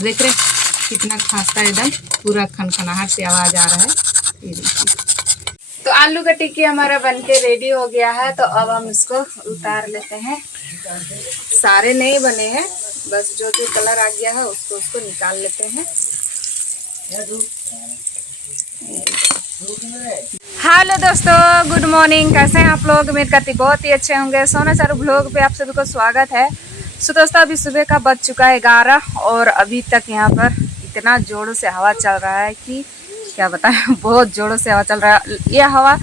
देख रहे कितना खास्ता एकदम पूरा खनखनाहट से आवाज आ रहा है। ये देखिए, तो आलू का टिक्की हमारा बनके रेडी हो गया है। तो अब हम इसको उतार लेते हैं। सारे नहीं बने हैं, बस जो भी कलर आ गया है उसको निकाल लेते हैं। हेलो दोस्तों, गुड मॉर्निंग। कैसे हैं आप लोग? उम्मीद करती बहुत ही अच्छे होंगे। सोना चारू ब्लॉग पे आप सभी को स्वागत है। सो दोस्तों, अभी सुबह का बज चुका है 11 और अभी तक यहाँ पर इतना जोरों से हवा चल रहा है कि क्या बताएं। बहुत जोरों से हवा चल रहा है। ये हवा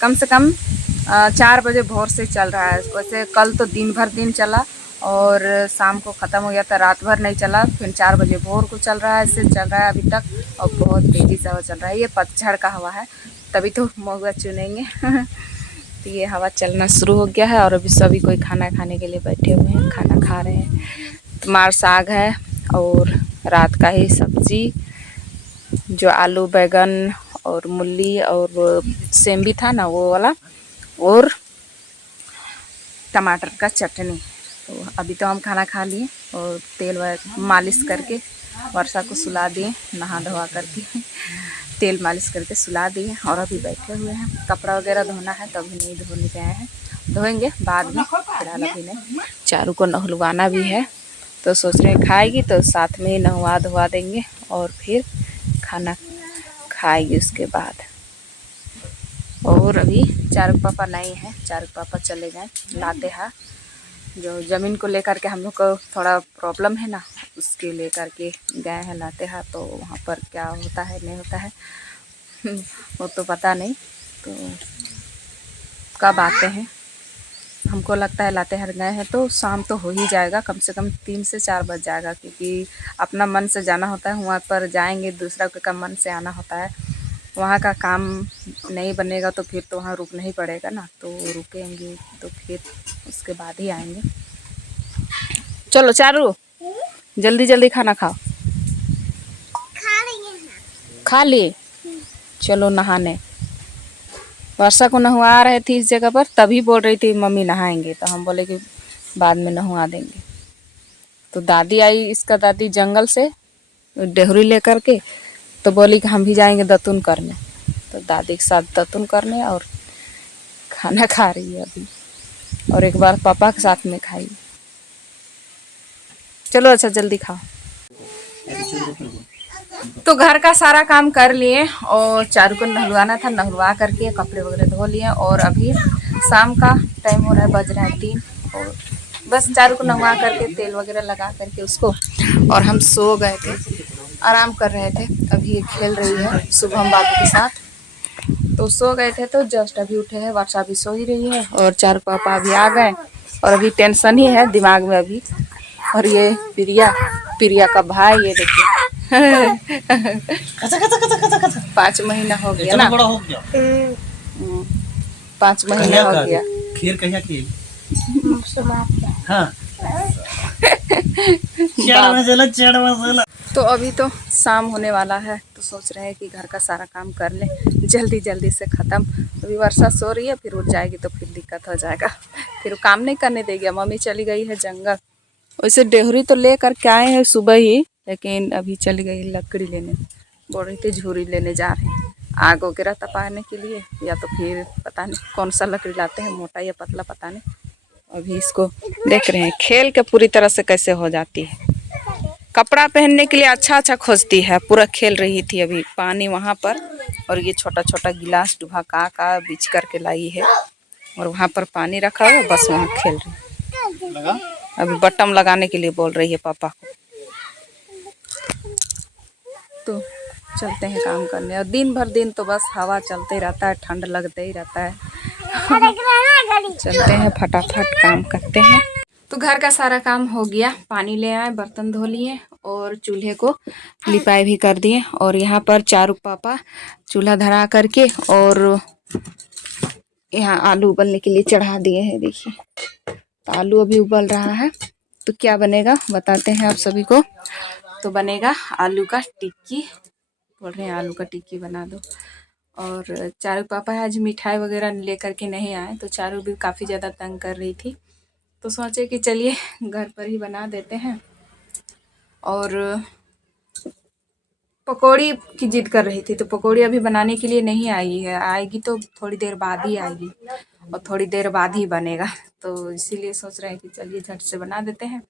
कम से कम 4 बजे भोर से चल रहा है। वैसे कल तो दिन भर दिन चला और शाम को ख़त्म हो गया था, रात भर नहीं चला। फिर 4 बजे भोर को चल रहा है, ऐसे चल रहा है अभी तक और बहुत तेज़ी से हवा चल रहा है। ये पतझड़ का हवा है, तभी तो महुआ चुनेंगे। तो ये हवा चलना शुरू हो गया है और अभी सभी कोई खाना खाने के लिए बैठे हुए हैं, खाना खा रहे हैं। तुम्हार साग है और रात का ही सब्जी जो आलू बैगन और मूली और सेम भी था ना वो वाला, और टमाटर का चटनी। तो अभी तो हम खाना खा लिए और तेल मालिश करके वर्षा को सुला दिए, नहा धोवा करके तेल मालिश करके सुला दिए और अभी बैठे हुए हैं। कपड़ा वगैरह धोना है तो अभी नहीं धोने गए हैं, धोएंगे बाद में, फिलहाल अभी नहीं। चारू को नहलवाना भी है तो सोच रहे हैं खाएगी तो साथ में ही नहवा धोवा देंगे और फिर खाना खाएगी उसके बाद। और अभी चारू पापा नहीं है, चारू पापा चले गए लातेहार। जो ज़मीन को लेकर के हम लोग को थोड़ा प्रॉब्लम है ना, उसके लेकर के गए हैं लातेहार। तो वहाँ पर क्या होता है नहीं होता है वो तो पता नहीं, तो कब आते हैं। हमको लगता है लातेहार गए हैं तो शाम तो हो ही जाएगा, कम से कम 3 से 4 बज जाएगा, क्योंकि अपना मन से जाना होता है। वहाँ पर जाएंगे दूसरा का मन से आना होता है। वहाँ का काम नहीं बनेगा तो फिर तो वहाँ रुकना ही पड़ेगा ना, तो रुकेंगे तो फिर उसके बाद ही आएंगे। चलो चारू, जल्दी जल्दी खाना खाओ। खा लिए? चलो नहाने। वर्षा को नहवा रहे थे इस जगह पर, तभी बोल रही थी मम्मी नहाएंगे, तो हम बोले कि बाद में नहवा देंगे। तो दादी आई, इसका दादी जंगल से डेहरी लेकर के, तो बोली कि हम भी जाएंगे दतुन करने। तो दादी के साथ दतुन करने और खाना खा रही है अभी, और एक बार पापा के साथ में खाई। चलो अच्छा जल्दी खाओ। तो घर का सारा काम कर लिए और चारू को नहलवाना था, नहलवा करके कपड़े वगैरह धो लिए। और अभी शाम का टाइम हो रहा है, बज रहा है 3 और बस चारू को नहवा करके तेल वगैरह लगा करके उसको, और हम सो गए थे, आराम कर रहे थे। अभी ये खेल रही है शुभम बाबू के साथ, तो सो गए थे। तो जस्ट अभी उठे हैं, वर्षा भी सो ही रही है और चारू पापा अभी आ गए और अभी टेंशन ही है दिमाग में अभी। और ये प्रिया का भाई, ये देखिए 5 महीना हो गया ना, बड़ा हो गया। 5 महीना हो गया। खीर कहिया खीर तो अभी तो शाम होने वाला है, तो सोच रहे हैं कि घर का सारा काम कर लें जल्दी जल्दी से ख़त्म। अभी वर्षा सो रही है, फिर उठ जाएगी तो फिर दिक्कत हो जाएगा, फिर काम नहीं करने देगी। मम्मी चली गई है जंगल, वैसे डेहरी तो ले कर के आए हैं सुबह ही, लेकिन अभी चली गई लकड़ी लेने। बोल रही थी झूरी लेने जा रहे हैं आग वगैरह तपाने के लिए, या तो फिर पता नहीं कौन सा लकड़ी लाते हैं, मोटा या पतला पता नहीं। अभी इसको देख रहे हैं खेल के पूरी तरह से कैसे हो जाती है। कपड़ा पहनने के लिए अच्छा अच्छा खोजती है, पूरा खेल रही थी अभी पानी वहाँ पर। और ये छोटा छोटा गिलास डुबा का बीच करके लाई है और वहाँ पर पानी रखा हुआ, बस वहाँ खेल रही है। अभी बटन लगाने के लिए बोल रही है पापा को। तो चलते हैं काम करने, और दिन भर दिन तो बस हवा चलते रहता है, ठंड लगते ही रहता है। चलते हैं फटाफट काम करते हैं। तो घर का सारा काम हो गया, पानी ले आए, बर्तन धो लिए और चूल्हे को लिपाई भी कर दिए। और यहाँ पर चारू पापा चूल्हा धरा करके और यहाँ आलू उबलने के लिए चढ़ा दिए हैं। देखिए तो आलू अभी उबल रहा है। तो क्या बनेगा बताते हैं आप सभी को। तो बनेगा आलू का टिक्की, बोल रहे हैं आलू का टिक्की बना दो। और चारू पापा आज मिठाई वगैरह लेकर के नहीं आए, तो चारू भी काफ़ी ज़्यादा तंग कर रही थी, तो सोचे कि चलिए घर पर ही बना देते हैं। और पकौड़ी की जिद कर रही थी, तो पकौड़ी अभी बनाने के लिए नहीं आई है, आएगी तो थोड़ी देर बाद ही आएगी और थोड़ी देर बाद ही बनेगा। तो इसीलिए सोच रहे हैं कि चलिए झट से बना देते हैं।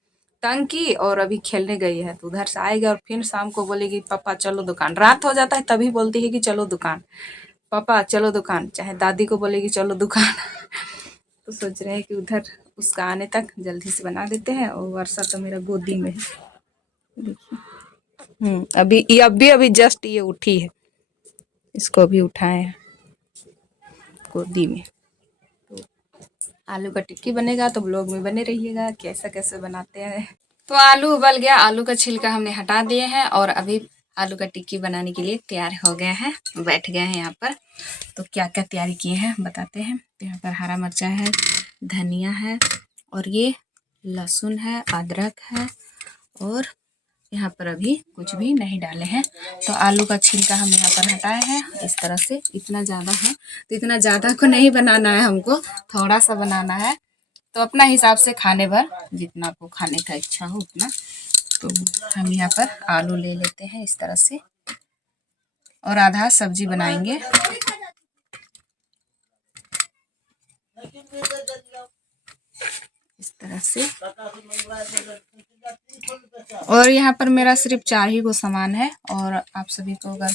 तंग की और अभी खेलने गई है, तो उधर से आएगी और फिर शाम को बोलेगी पापा चलो दुकान। रात हो जाता है तभी बोलती है कि चलो दुकान, पापा चलो दुकान, चाहे दादी को बोलेगी चलो दुकान। तो सोच रहे हैं कि उधर उसका आने तक जल्दी से बना देते हैं। और वर्षा तो मेरा गोदी में है, देखिए। अभी ये अभी जस्ट ये उठी है, इसको अभी उठाए हैं गोदी में। तो आलू का टिक्की बनेगा, तो ब्लॉग में बने रहिएगा कैसा कैसे बनाते हैं। तो आलू उबल गया, आलू का छिलका हमने हटा दिए हैं और अभी आलू का टिक्की बनाने के लिए तैयार हो गए हैं, बैठ गए हैं यहाँ पर। तो क्या क्या तैयारी किए हैं बताते हैं। तो यहाँ पर हरा मिर्चा है, धनिया है और ये लहसुन है, अदरक है और यहाँ पर अभी कुछ भी नहीं डाले हैं। तो आलू का छिलका हम यहाँ पर हटाए हैं इस तरह से। इतना ज़्यादा है तो इतना ज़्यादा को नहीं बनाना है, हमको थोड़ा सा बनाना है। तो अपना हिसाब से खाने भर, जितना आपको खाने का इच्छा हो उतना। तो हम यहाँ पर आलू ले लेते हैं इस तरह से और आधा सब्जी बनाएंगे। इस तरह से। और यहाँ पर मेरा सिर्फ 4 ही वो सामान है। और आप सभी को अगर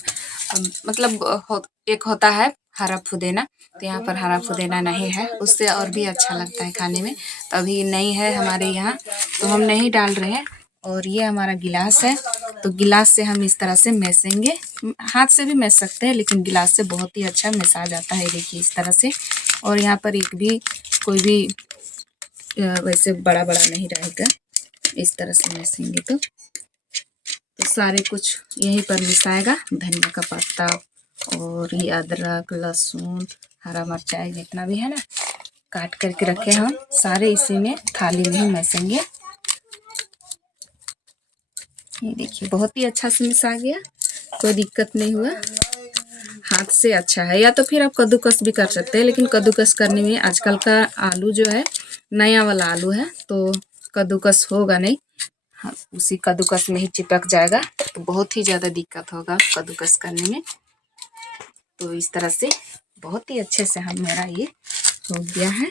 मतलब एक होता है हरा पुदीना, तो यहाँ पर हरा पुदीना नहीं है, उससे और भी अच्छा लगता है खाने में। तो अभी नहीं है हमारे यहाँ, तो हम नहीं डाल रहे हैं। और ये हमारा गिलास है, तो गिलास से हम इस तरह से मैसेंगे। हाथ से भी मैस सकते हैं, लेकिन गिलास से बहुत ही अच्छा मैसा जाता है, देखिए इस तरह से। और यहाँ पर एक भी कोई भी वैसे बड़ा बड़ा नहीं रहेगा, इस तरह से मैसेंगे तो सारे कुछ यहीं पर मिसाएगा। धनिया का पत्ता और ये अदरक, लहसुन, हरा मिर्चाई जितना भी है ना, काट करके रखे हम सारे इसी में थाली में ही मैसेंगे। ये देखिए बहुत ही अच्छा से मिसा गया, कोई दिक्कत नहीं हुआ। हाथ से अच्छा है, या तो फिर आप कद्दूकस भी कर सकते हैं, लेकिन कद्दूकस करने में आजकल का आलू जो है नया वाला आलू है, तो कद्दूकस होगा नहीं। हाँ, उसी कद्दूकस में ही चिपक जाएगा, तो बहुत ही ज़्यादा दिक्कत होगा कद्दूकस करने में। तो इस तरह से बहुत ही अच्छे से हम मेरा ये हो गया है।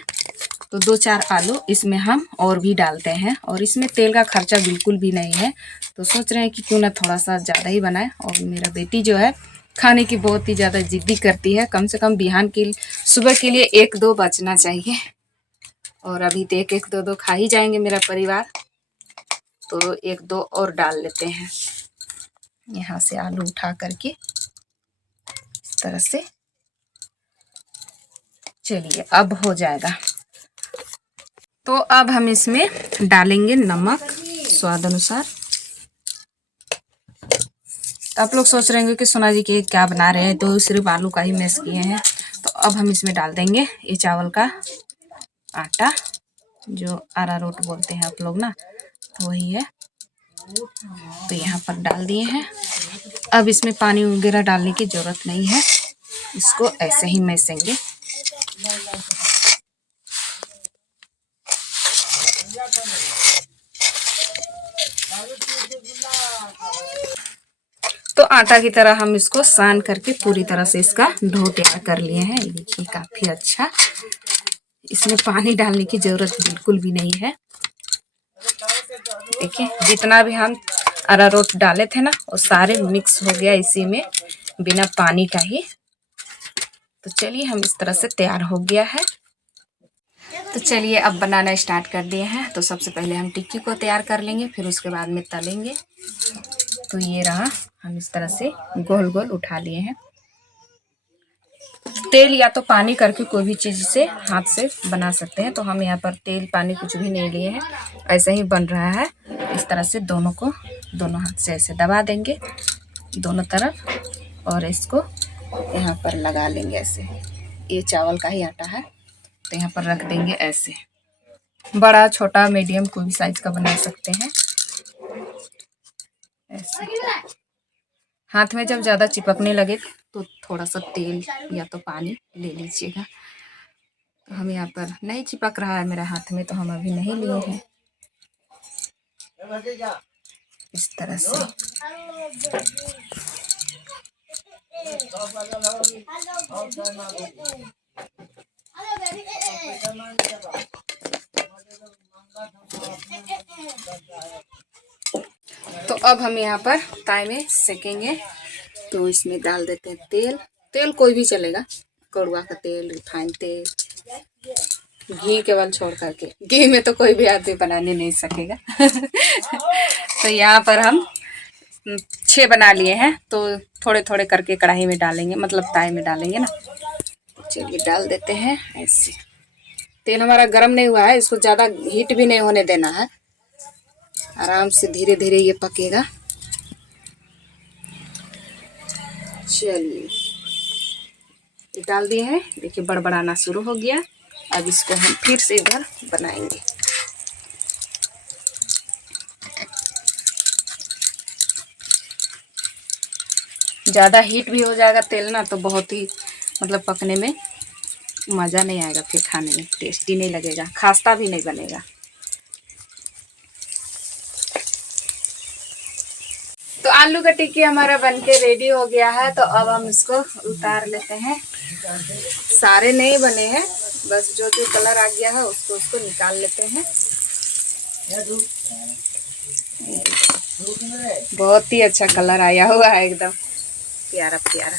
तो 2-4 आलू इसमें हम और भी डालते हैं, और इसमें तेल का खर्चा बिल्कुल भी नहीं है। तो सोच रहे हैं कि क्यों ना थोड़ा सा ज़्यादा ही बनाए। और मेरा बेटी जो है खाने की बहुत ही ज़्यादा जिद्दी करती है, कम से कम बिहान के सुबह के लिए 1-2 बचना चाहिए। और अभी तो 1-1, 2-2 खा ही जाएंगे मेरा परिवार, तो 1-2 और डाल लेते हैं। यहाँ से आलू उठा करके इस तरह से, चलिए अब हो जाएगा। तो अब हम इसमें डालेंगे नमक स्वाद अनुसार। तो आप लोग सोच रहे होंगे कि सोना जी के क्या बना रहे हैं, तो सिर्फ आलू का ही मैश किए हैं। तो अब हम इसमें डाल देंगे ये चावल का आटा, जो अरारोट बोलते हैं आप लोग ना, तो वही है। तो यहाँ पर डाल दिए हैं। अब इसमें पानी वगैरह डालने की ज़रूरत नहीं है, इसको ऐसे ही मैसेंगे। तो आटा की तरह हम इसको सान करके पूरी तरह से इसका डो तैयार कर लिए हैं। ये देखिए काफ़ी अच्छा, इसमें पानी डालने की ज़रूरत बिल्कुल भी नहीं है। देखिए जितना भी हम अरारोट डाले थे ना, वो सारे मिक्स हो गया इसी में, बिना पानी का ही। तो चलिए हम इस तरह से तैयार हो गया है। तो चलिए अब बनाना स्टार्ट कर दिए हैं। तो सबसे पहले हम टिक्की को तैयार कर लेंगे, फिर उसके बाद में तलेंगे। तो ये रहा, हम इस तरह से गोल गोल उठा लिए हैं। तेल या तो पानी करके कोई भी चीज़ से हाथ से बना सकते हैं। तो हम यहाँ पर तेल पानी कुछ भी नहीं लिए हैं, ऐसे ही बन रहा है। इस तरह से दोनों को दोनों हाथ से ऐसे दबा देंगे दोनों तरफ, और इसको यहाँ पर लगा लेंगे ऐसे। ये चावल का ही आटा है, तो यहाँ पर रख देंगे ऐसे। बड़ा छोटा मीडियम कोई भी साइज का बना सकते हैं ऐसे। हाथ में जब ज़्यादा चिपकने लगे तो थोड़ा सा तेल या तो पानी ले लीजिएगा। तो हम यहाँ पर नहीं चिपक रहा है मेरा हाथ में, तो हम अभी नहीं लिए हैं। इस तरह से तो अब हम यहाँ पर ताई में सेकेंगे। तो इसमें डाल देते हैं तेल। तेल कोई भी चलेगा, कड़ुआ का तेल, रिफाइंड तेल, घी केवल छोड़ करके। घी में तो कोई भी आदमी बनाने नहीं सकेगा। तो यहाँ पर हम 6 बना लिए हैं, तो थोड़े थोड़े करके कढ़ाई में डालेंगे, मतलब ताई में डालेंगे ना। चलिए डाल देते हैं ऐसे। तेल हमारा गर्म नहीं हुआ है, इसको ज़्यादा हीट भी नहीं होने देना है, आराम से धीरे धीरे ये पकेगा। चलिए डाल दिए हैं, देखिए बड़बड़ाना शुरू हो गया। अब इसको हम फिर से इधर बनाएंगे। ज़्यादा हीट भी हो जाएगा तेल ना, तो बहुत ही मतलब पकने में मज़ा नहीं आएगा, फिर खाने में टेस्टी नहीं लगेगा, खास्ता भी नहीं बनेगा। तो आलू का टिक्की हमारा बनके रेडी हो गया है। तो अब हम इसको उतार लेते हैं। सारे नहीं बने हैं, बस जो जो कलर आ गया है उसको निकाल लेते हैं। बहुत ही अच्छा कलर आया हुआ है, एकदम प्यारा प्यारा।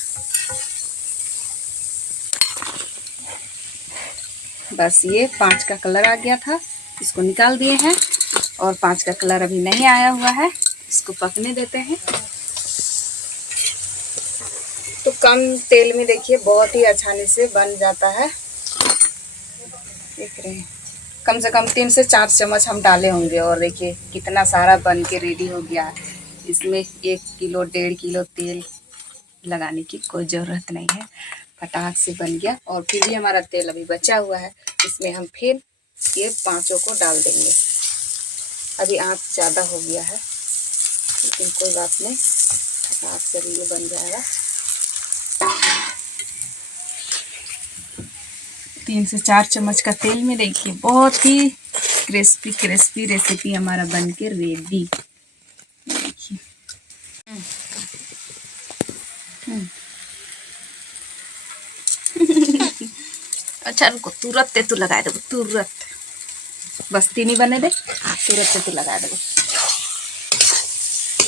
बस ये 5 का कलर आ गया था, इसको निकाल दिए हैं। और 5 का कलर अभी नहीं आया हुआ है, इसको पकने देते हैं। तो कम तेल में देखिए बहुत ही आसानी से बन जाता है। देख रहे हैं, कम से कम 3 से 4 चम्मच हम डाले होंगे, और देखिए कितना सारा बन के रेडी हो गया है। इसमें 1 किलो 1.5 किलो तेल लगाने की कोई ज़रूरत नहीं है, फटाक से बन गया। और फिर भी हमारा तेल अभी बचा हुआ है, इसमें हम फिर ये 5 को डाल देंगे। अभी आँच ज़्यादा हो गया है, लेकिन कोई बात नहीं, फटाक से ये बन जाएगा। 3 से 4 चम्मच का तेल में देखिए बहुत ही क्रिस्पी क्रिस्पी रेसिपी हमारा बन के रेडी। देखिए अच्छा रुको, तुरंत तू लगा दो, तुरंत बस्ती नहीं बने दे, तुरंत तू लगा दो।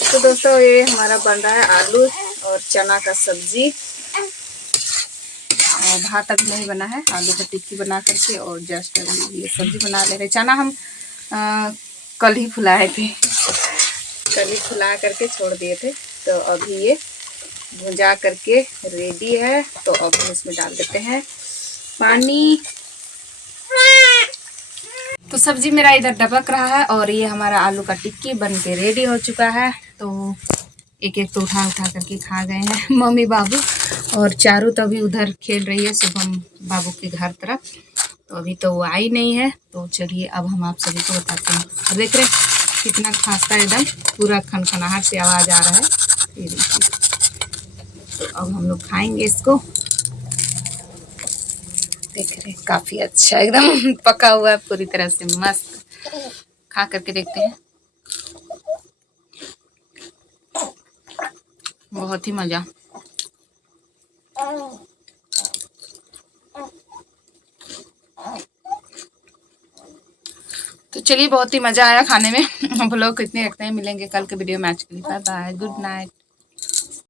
तो दोस्तों ये हमारा बन रहा है आलू और चना का सब्जी, और भात अभी नहीं बना है। आलू का टिक्की बना करके और जस्ट ये सब्जी बना ले रहे। चना हम कल ही फुलाए थे, कल ही फुला करके छोड़ दिए थे। तो अभी ये भुंजा करके रेडी है। तो अब हम इसमें डाल देते हैं पानी। तो सब्जी मेरा इधर डबक रहा है, और ये हमारा आलू का टिक्की बन के रेडी हो चुका है। तो एक एक तो उठा उठा करके खा गए हैं मम्मी बाबू, और चारू तो अभी उधर खेल रही है शुभम बाबू के घर तरफ। तो अभी तो वो आई नहीं है। तो चलिए अब हम आप सभी को बताते हैं। और देख रहे कितना खासा, एकदम पूरा खनखनाहट से आवाज़ आ रहा है, ये देखिए। तो अब हम लोग खाएंगे इसको। देख रहे काफ़ी अच्छा एकदम पका हुआ है, पूरी तरह से मस्त। खा करके देखते हैं, बहुत ही मज़ा। तो चलिए बहुत ही मज़ा आया खाने में। हम लोग कितने रखते हैं, मिलेंगे कल के वीडियो मैच के लिए। Bye bye, good night.